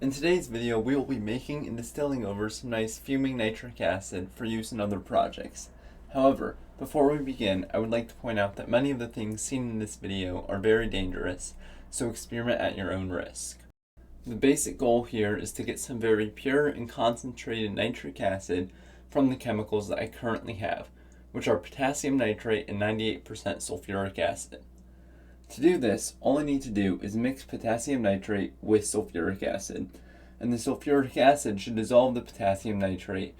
In today's video, we will be making and distilling over some nice fuming nitric acid for use in other projects. However, before we begin, I would like to point out that many of the things seen in this video are very dangerous, so experiment at your own risk. The basic goal here is to get some very pure and concentrated nitric acid from the chemicals that I currently have, which are potassium nitrate and 98% sulfuric acid. To do this, all I need to do is mix potassium nitrate with sulfuric acid, and the sulfuric acid should dissolve the potassium nitrate,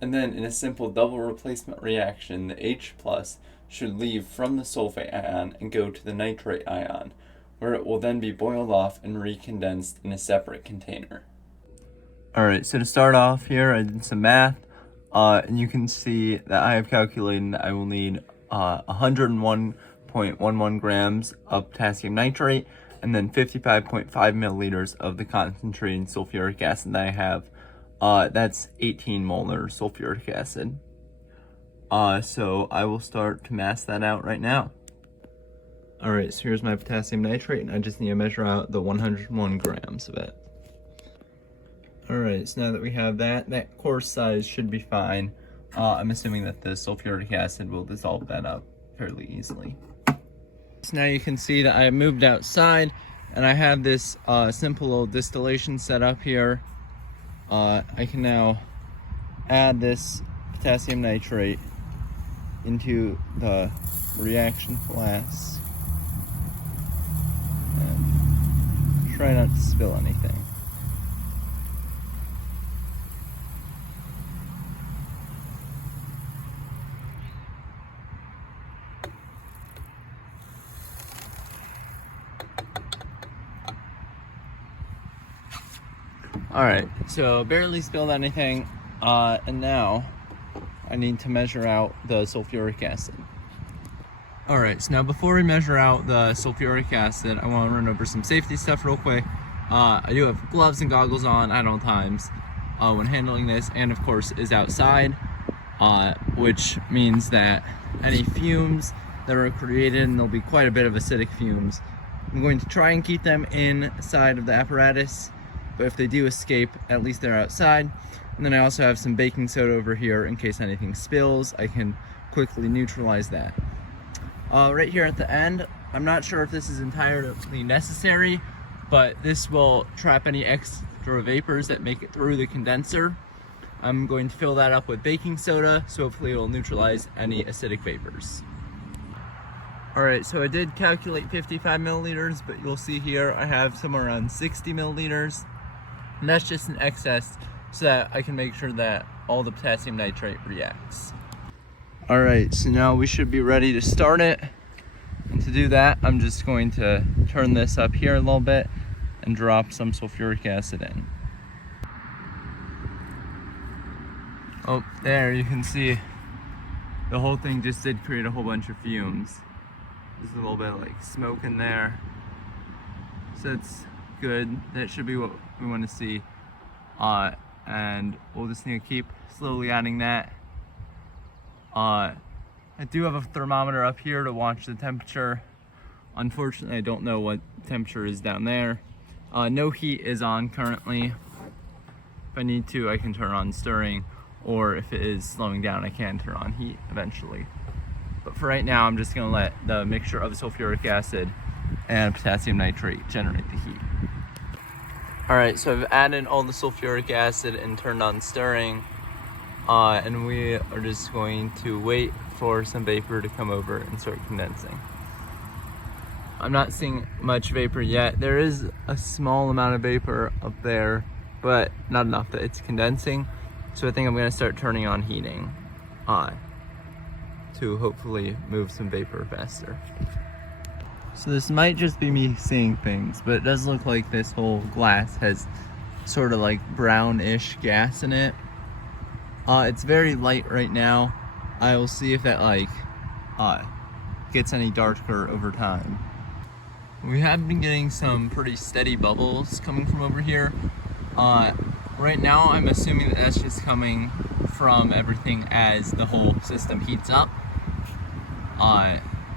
and then in a simple double replacement reaction, the H plus should leave from the sulfate ion and go to the nitrate ion, where it will then be boiled off and recondensed in a separate container. Alright, so to start off here, I did some math, and you can see that I have calculated that I will need 101.11 grams of potassium nitrate and then 55.5 milliliters of the concentrated sulfuric acid that I have. That's 18 molar sulfuric acid. So I will start to mass that out right now. Alright, so here's my potassium nitrate, and I just need to measure out the 101 grams of it. Alright, so now that we have that course size should be fine. I'm assuming that the sulfuric acid will dissolve that up fairly easily. So now you can see that I moved outside, and I have this simple little distillation set up here. I can now add this potassium nitrate into the reaction flask and try not to spill anything. Alright, so barely spilled anything, and now I need to measure out the sulfuric acid. Alright, so now before we measure out the sulfuric acid, I want to run over some safety stuff real quick. I do have gloves and goggles on at all times when handling this, and of course is outside, which means that any fumes that are created, and there'll be quite a bit of acidic fumes, I'm going to try and keep them inside of the apparatus. But if they do escape, at least they're outside. And then I also have some baking soda over here in case anything spills. I can quickly neutralize that. Right here at the end, I'm not sure if this is entirely necessary, but this will trap any extra vapors that make it through the condenser. I'm going to fill that up with baking soda, so hopefully it'll neutralize any acidic vapors. Alright, so I did calculate 55 milliliters, but you'll see here I have somewhere around 60 milliliters. And that's just an excess so that I can make sure that all the potassium nitrate reacts. Alright, so now we should be ready to start it. And to do that, I'm just going to turn this up here a little bit and drop some sulfuric acid in. Oh, there you can see the whole thing just did create a whole bunch of fumes. There's a little bit of like smoke in there. So it's good. That should be what we want to see. And we'll just need to keep slowly adding that. I do have a thermometer up here to watch the temperature. Unfortunately, I don't know what temperature is down there. No heat is on currently. If I need to, I can turn on stirring, or if it is slowing down, I can turn on heat eventually. But for right now, I'm just going to let the mixture of the sulfuric acid and potassium nitrate generate the heat. Alright, so I've added all the sulfuric acid and turned on stirring, and we are just going to wait for some vapor to come over and start condensing. I'm not seeing much vapor yet. There is a small amount of vapor up there, but not enough that it's condensing. So I think I'm going to start turning on heating to hopefully move some vapor faster. So this might just be me seeing things, but it does look like this whole glass has sort of like brownish gas in it. It's very light right now. I will see if that gets any darker over time. We have been getting some pretty steady bubbles coming from over here. Right now I'm assuming that that's just coming from everything as the whole system heats up.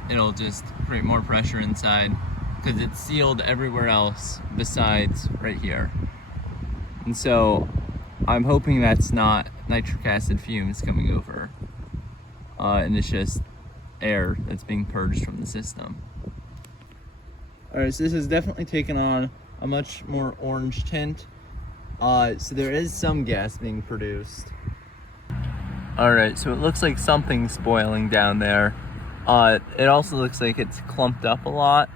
It'll just create more pressure inside because it's sealed everywhere else besides right here. And so I'm hoping that's not nitric acid fumes coming over, and it's just air that's being purged from the system. Alright, so this has definitely taken on a much more orange tint. So there is some gas being produced. Alright, so it looks like something's boiling down there. It also looks like it's clumped up a lot.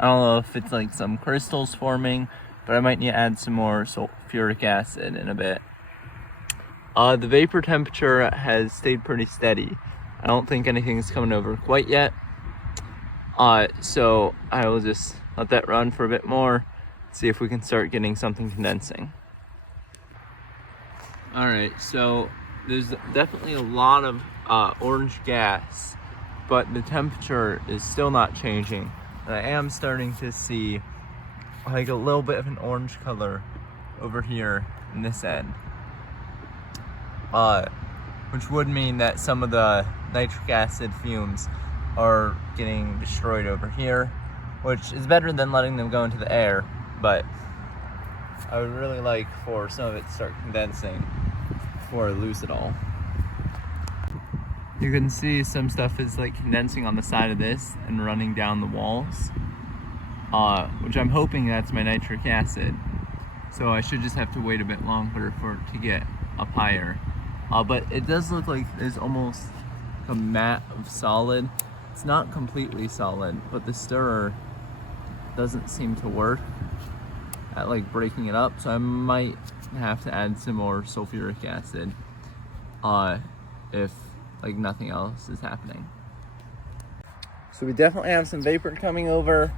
I don't know if it's like some crystals forming, but I might need to add some more sulfuric acid in a bit. The vapor temperature has stayed pretty steady. I don't think anything's coming over quite yet. So I will just let that run for a bit more, see if we can start getting something condensing. Alright, so there's definitely a lot of orange gas, but the temperature is still not changing. And I am starting to see like a little bit of an orange color over here in this end. Which would mean that some of the nitric acid fumes are getting destroyed over here, which is better than letting them go into the air, but I would really like for some of it to start condensing before I lose it all. You can see some stuff is like condensing on the side of this and running down the walls, which I'm hoping that's my nitric acid. So I should just have to wait a bit longer for it to get up higher. But it does look like there's almost a mat of solid. It's not completely solid, but the stirrer doesn't seem to work at like breaking it up. So I might have to add some more sulfuric acid if like nothing else is happening. So we definitely have some vapor coming over.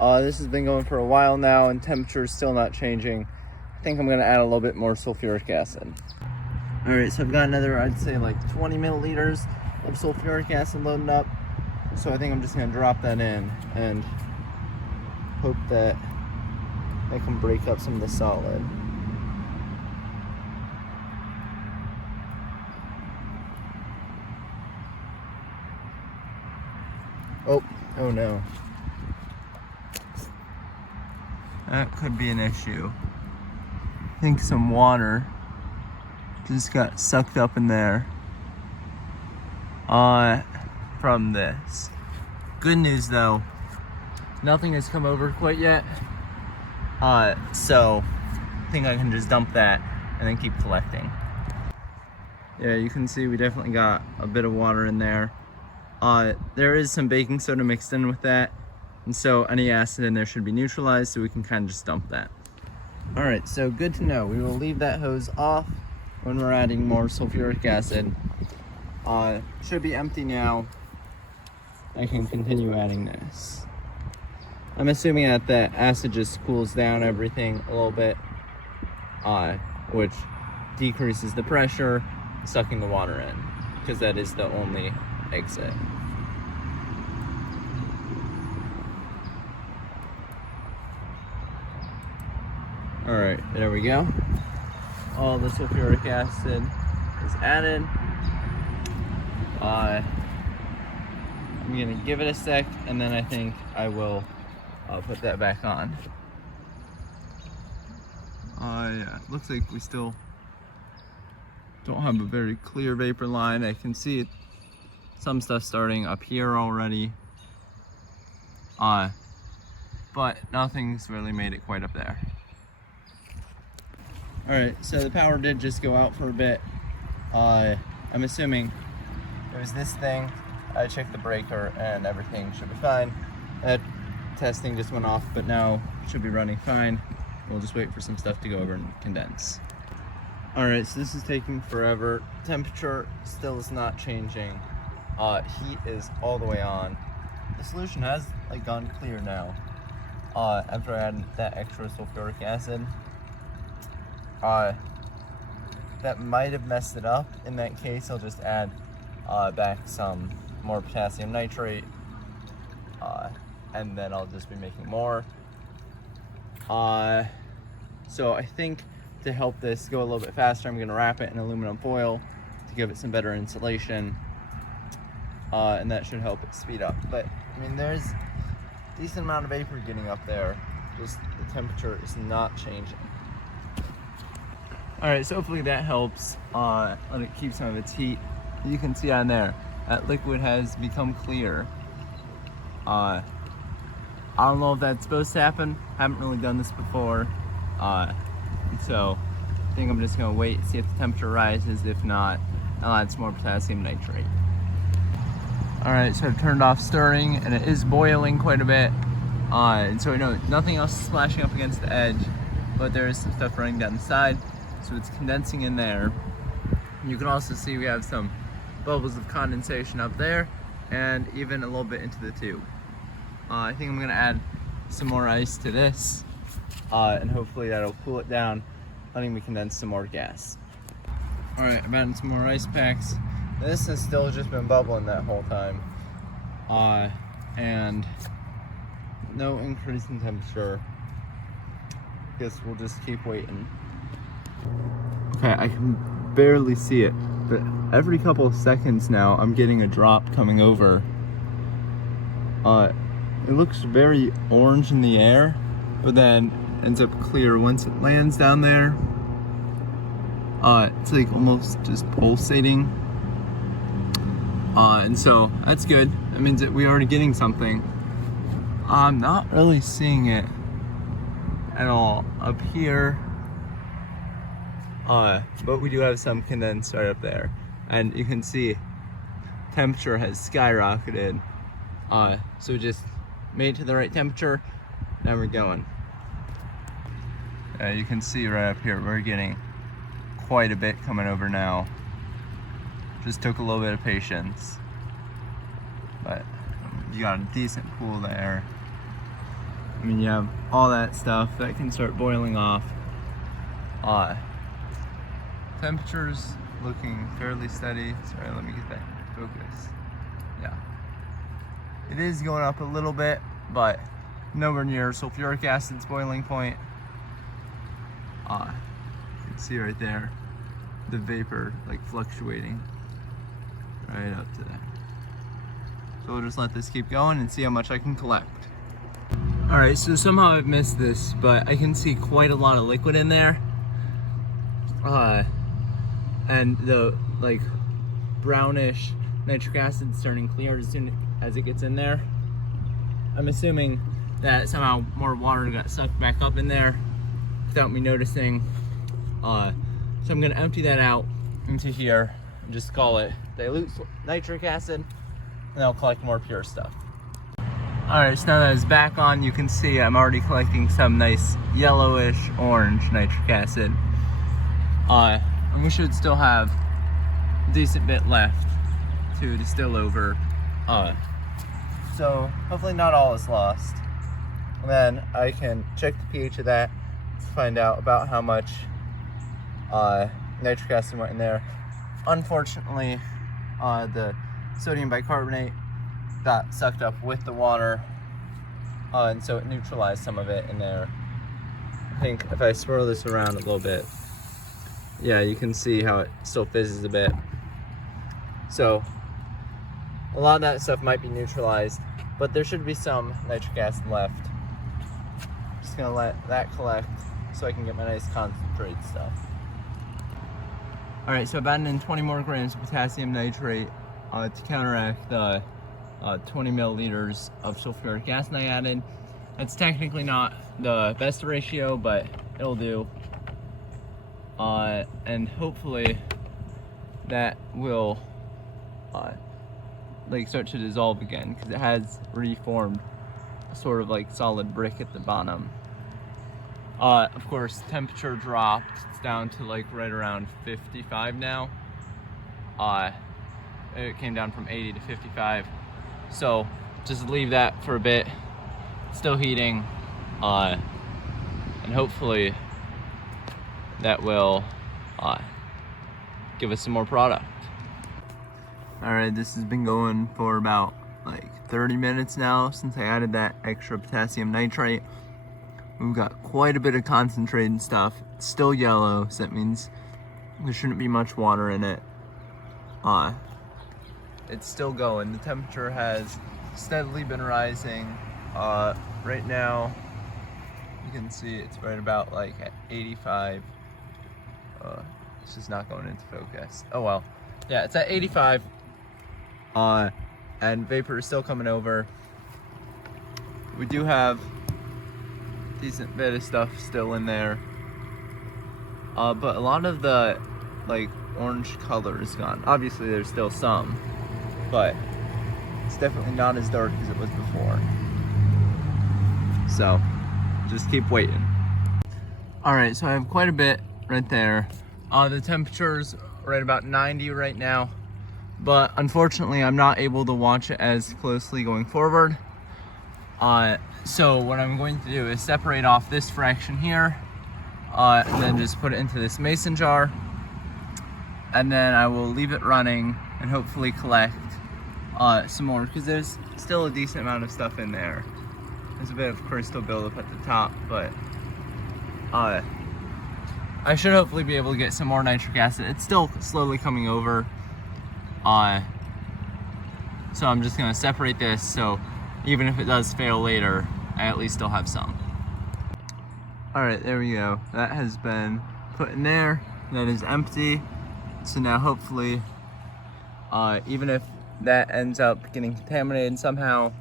This has been going for a while now and temperature is still not changing. I think I'm gonna add a little bit more sulfuric acid. All right, so I've got another, I'd say like 20 milliliters of sulfuric acid loaded up. So I think I'm just gonna drop that in and hope that I can break up some of the solid. Oh no. That could be an issue. I think some water just got sucked up in there from this. Good news though, nothing has come over quite yet. So I think I can just dump that and then keep collecting. Yeah, you can see we definitely got a bit of water in there. There is some baking soda mixed in with that, and so any acid in there should be neutralized, so we can kind of just dump that. Alright, so good to know. We will leave that hose off when we're adding more sulfuric acid. Should be empty now. I can continue adding this. I'm assuming that the acid just cools down everything a little bit, which decreases the pressure, sucking the water in, because that is the only exit. Alright, there we go. All the sulfuric acid is added. I'm gonna give it a sec and then I think I will put that back on. Yeah, it looks like we still don't have a very clear vapor line. I can see it, some stuff starting up here already. But nothing's really made it quite up there. Alright, so the power did just go out for a bit. I'm assuming it was this thing. I checked the breaker and everything should be fine. That testing just went off, but now it should be running fine. We'll just wait for some stuff to go over and condense. Alright, so this is taking forever. Temperature still is not changing. Heat is all the way on. The solution has like gone clear now. After I added that extra sulfuric acid. That might have messed it up. In that case, I'll just add back some more potassium nitrate, and then I'll just be making more. So I think to help this go a little bit faster, I'm going to wrap it in aluminum foil to give it some better insulation, and that should help it speed up. But I mean, there's a decent amount of vapor getting up there, just the temperature is not changing. All right, so hopefully that helps let it keep some of its heat. You can see on there, that liquid has become clear. I don't know if that's supposed to happen. Haven't really done this before. So I think I'm just gonna wait, see if the temperature rises. If not, I'll add some more potassium nitrate. All right, so I've turned off stirring and it is boiling quite a bit. And so I know nothing else is splashing up against the edge, but there is some stuff running down the side. So it's condensing in there. You can also see we have some bubbles of condensation up there and even a little bit into the tube. I think I'm gonna add some more ice to this and hopefully that'll cool it down, letting me condense some more gas. All right, I've added some more ice packs. This has still just been bubbling that whole time. And no increase in temperature. Guess we'll just keep waiting. Okay, I can barely see it, but every couple of seconds now I'm getting a drop coming over. It looks very orange in the air, but then ends up clear once it lands down there. It's like almost just pulsating. And so that's good. That means that we're already getting something. I'm not really seeing it at all up here. But we do have some condensed right up there. And you can see temperature has skyrocketed. So we just made it to the right temperature. Now we're going. You can see right up here, we're getting quite a bit coming over now. Just took a little bit of patience. But you got a decent pool there. I mean, you have all that stuff that can start boiling off. Temperature's looking fairly steady. Sorry, let me get that focus. Yeah. It is going up a little bit, but nowhere near sulfuric acid's boiling point. You can see right there, the vapor like fluctuating right up to that. So we'll just let this keep going and see how much I can collect. All right, so somehow I've missed this, but I can see quite a lot of liquid in there. And the like brownish nitric acid's turning clear as soon as it gets in there. I'm assuming that somehow more water got sucked back up in there without me noticing. So I'm gonna empty that out into here and just call it dilute nitric acid, and I'll collect more pure stuff. All right, so now that it's back on, you can see I'm already collecting some nice yellowish orange nitric acid. And we should still have a decent bit left to distill over. So hopefully not all is lost. And then I can check the pH of that to find out about how much nitric acid went in there. Unfortunately, the sodium bicarbonate got sucked up with the water, and so it neutralized some of it in there. I think if I swirl this around a little bit, yeah, you can see how it still fizzes a bit. So a lot of that stuff might be neutralized, but there should be some nitric acid left. Just gonna let that collect so I can get my nice concentrate stuff. All right, so I've added in 20 more grams of potassium nitrate to counteract the 20 milliliters of sulfuric acid I added. It's technically not the best ratio, but it'll do. And hopefully that will like start to dissolve again, because it has reformed a sort of like solid brick at the bottom. Of course, temperature dropped. It's down to like right around 55 now. It came down from 80 to 55. So just leave that for a bit. It's still heating, and hopefully that will give us some more product. All right, this has been going for about like 30 minutes now since I added that extra potassium nitrate. We've got quite a bit of concentrated stuff. It's still yellow, so that means there shouldn't be much water in it. It's still going. The temperature has steadily been rising. Right now, you can see it's right about like at 85. It's just not going into focus. Oh well. Yeah, it's at 85. And vapor is still coming over. We do have a decent bit of stuff still in there. But a lot of the like orange color is gone. Obviously there's still some, but it's definitely not as dark as it was before. So just keep waiting. All right, so I have quite a bit right there. The temperature's right about 90 right now, but unfortunately I'm not able to watch it as closely going forward. So what I'm going to do is separate off this fraction here, and then just put it into this mason jar, and then I will leave it running and hopefully collect some more, because there's still a decent amount of stuff in there. There's a bit of crystal buildup at the top, but I should hopefully be able to get some more nitric acid. It's still slowly coming over, so I'm just gonna separate this, so even if it does fail later, I at least still have some. All right, there we go. That has been put in there. That is empty. So now hopefully, even if that ends up getting contaminated somehow,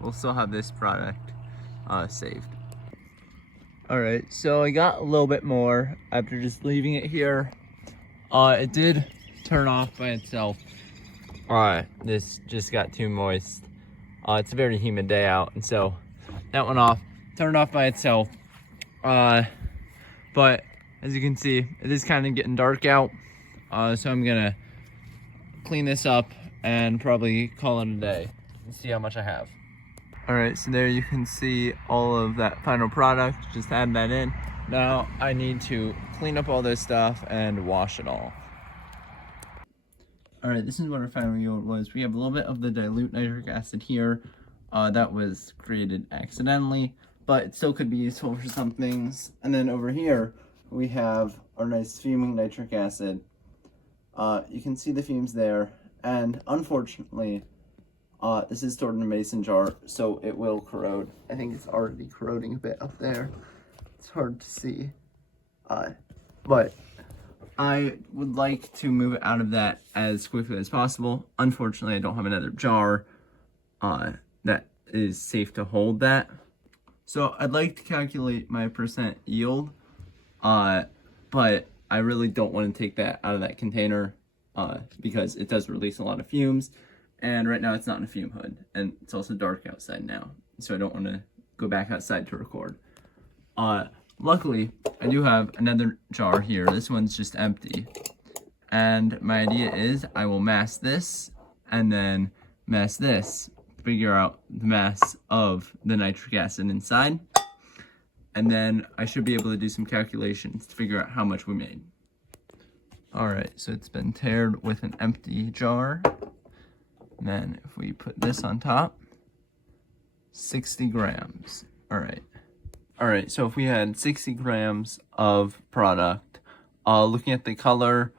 we'll still have this product saved. All right, so I got a little bit more after just leaving it here. It did turn off by itself. This just got too moist. It's a very humid day out, and so that went off, turned off by itself. But as you can see, it is kind of getting dark out. So I'm gonna clean this up and probably call it a day and see how much I have. All right, so there you can see all of that final product. Just add that in. Now I need to clean up all this stuff and wash it all. All right, this is what our final yield was. We have a little bit of the dilute nitric acid here. That was created accidentally, but it still could be useful for some things. And then over here, we have our nice fuming nitric acid. You can see the fumes there, and unfortunately, this is stored in a mason jar, so it will corrode. I think it's already corroding a bit up there. It's hard to see, but I would like to move it out of that as quickly as possible. Unfortunately, I don't have another jar that is safe to hold that. So I'd like to calculate my percent yield, but I really don't want to take that out of that container because it does release a lot of fumes, and right now it's not in a fume hood, and it's also dark outside now, so I don't want to go back outside to record. Luckily, I do have another jar here. This one's just empty, and my idea is I will mass this and then mass this, figure out the mass of the nitric acid inside, and then I should be able to do some calculations to figure out how much we made. All right, so it's been tared with an empty jar. And then if we put this on top, 60 grams. All right, so if we had 60 grams of product, looking at the color,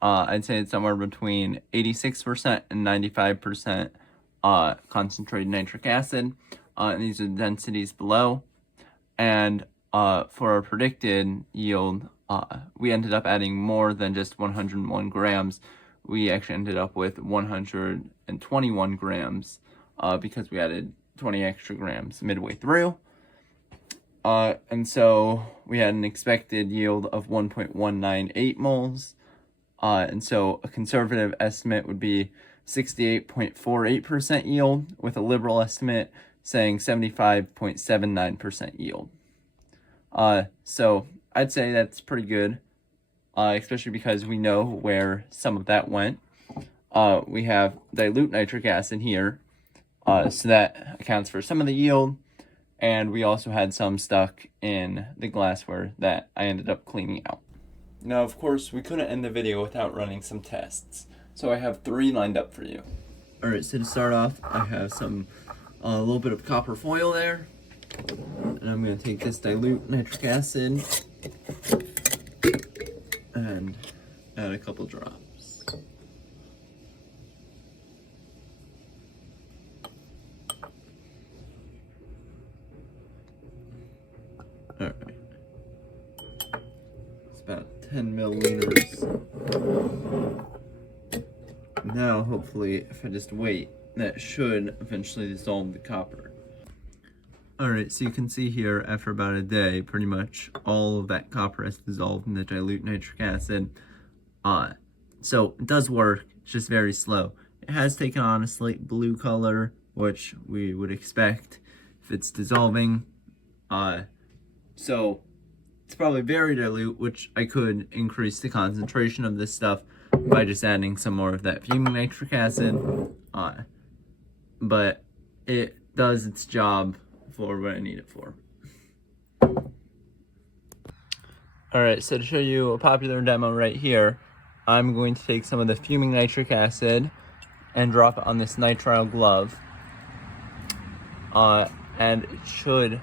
I'd say it's somewhere between 86% and 95% concentrated nitric acid. And these are the densities below. And for our predicted yield, we ended up adding more than just 101 grams. We actually ended up with 121 grams because we added 20 extra grams midway through. And so we had an expected yield of 1.198 moles. And so a conservative estimate would be 68.48% yield, with a liberal estimate saying 75.79% yield. So I'd say that's pretty good, especially because we know where some of that went. We have dilute nitric acid here, so that accounts for some of the yield. And we also had some stuck in the glassware that I ended up cleaning out. Now, of course, we couldn't end the video without running some tests. So I have 3 lined up for you. All right, so to start off, I have a little bit of copper foil there. And I'm gonna take this dilute nitric acid and add a couple drops. All right. about 10 milliliters. Now, hopefully, if I just wait, that should eventually dissolve the copper. Alright, so you can see here, after about a day, pretty much all of that copper has dissolved in the dilute nitric acid. So it does work, it's just very slow. It has taken on a slight blue color, which we would expect if it's dissolving. So it's probably very dilute, which I could increase the concentration of this stuff by just adding some more of that fuming nitric acid. But it does its job for what I need it for. Alright, so to show you a popular demo right here, I'm going to take some of the fuming nitric acid and drop it on this nitrile glove. And it should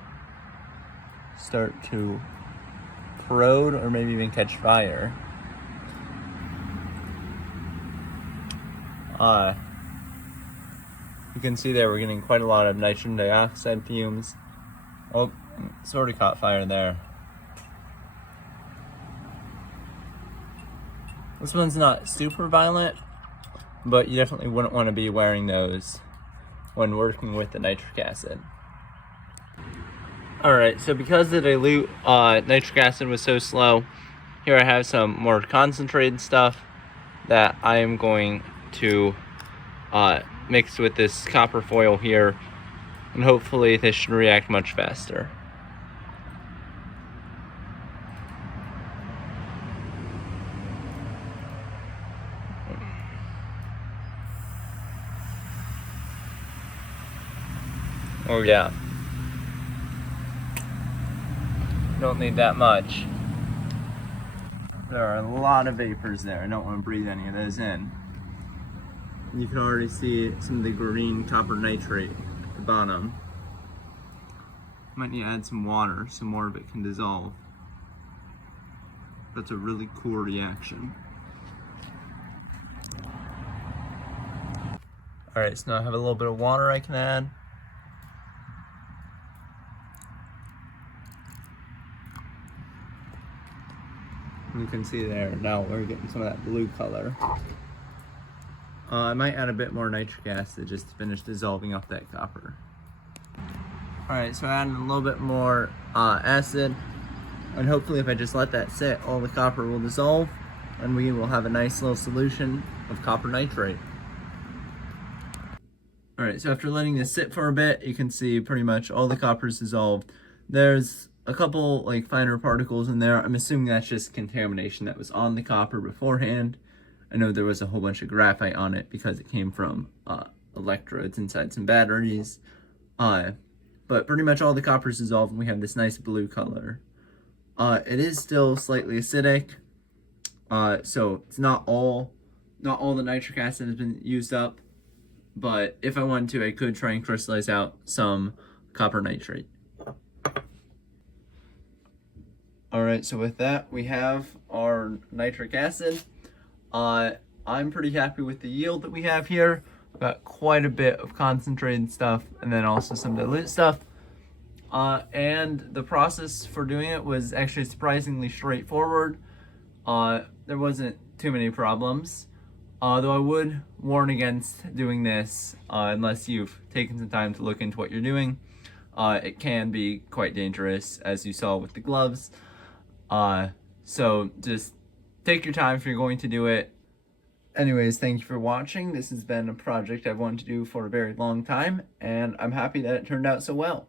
start to corrode or maybe even catch fire. You can see there we're getting quite a lot of nitrogen dioxide fumes. Oh, it's already caught fire there. This one's not super violent, but you definitely wouldn't want to be wearing those when working with the nitric acid. Alright, so because the dilute nitric acid was so slow, here I have some more concentrated stuff that I am going to mix with this copper foil here, and hopefully this should react much faster. Oh yeah. Don't need that much. There are a lot of vapors there. I don't want to breathe any of those in. You can already see some of the green copper nitrate at the bottom. Might need to add some water so more of it can dissolve. That's a really cool reaction. Alright, so now I have a little bit of water I can add. You can see there, now we're getting some of that blue color. I might add a bit more nitric acid just to finish dissolving up that copper. Alright, so adding a little bit more acid, and hopefully if I just let that sit, all the copper will dissolve, and we will have a nice little solution of copper nitrate. Alright, so after letting this sit for a bit, you can see pretty much all the copper is dissolved. There's a couple like finer particles in there. I'm assuming that's just contamination that was on the copper beforehand. I know there was a whole bunch of graphite on it because it came from electrodes inside some batteries. But pretty much all the copper is dissolved and we have this nice blue color. It is still slightly acidic, so it's not all the nitric acid has been used up. But if I wanted to, I could try and crystallize out some copper nitrate. Alright, so with that, we have our nitric acid. I'm pretty happy with the yield that we have here. Got quite a bit of concentrated stuff and then also some dilute stuff. And the process for doing it was actually surprisingly straightforward. There wasn't too many problems. Though I would warn against doing this unless you've taken some time to look into what you're doing. It can be quite dangerous, as you saw with the gloves. So just take your time if you're going to do it. Anyways, thank you for watching. This has been a project I've wanted to do for a very long time, and I'm happy that it turned out so well.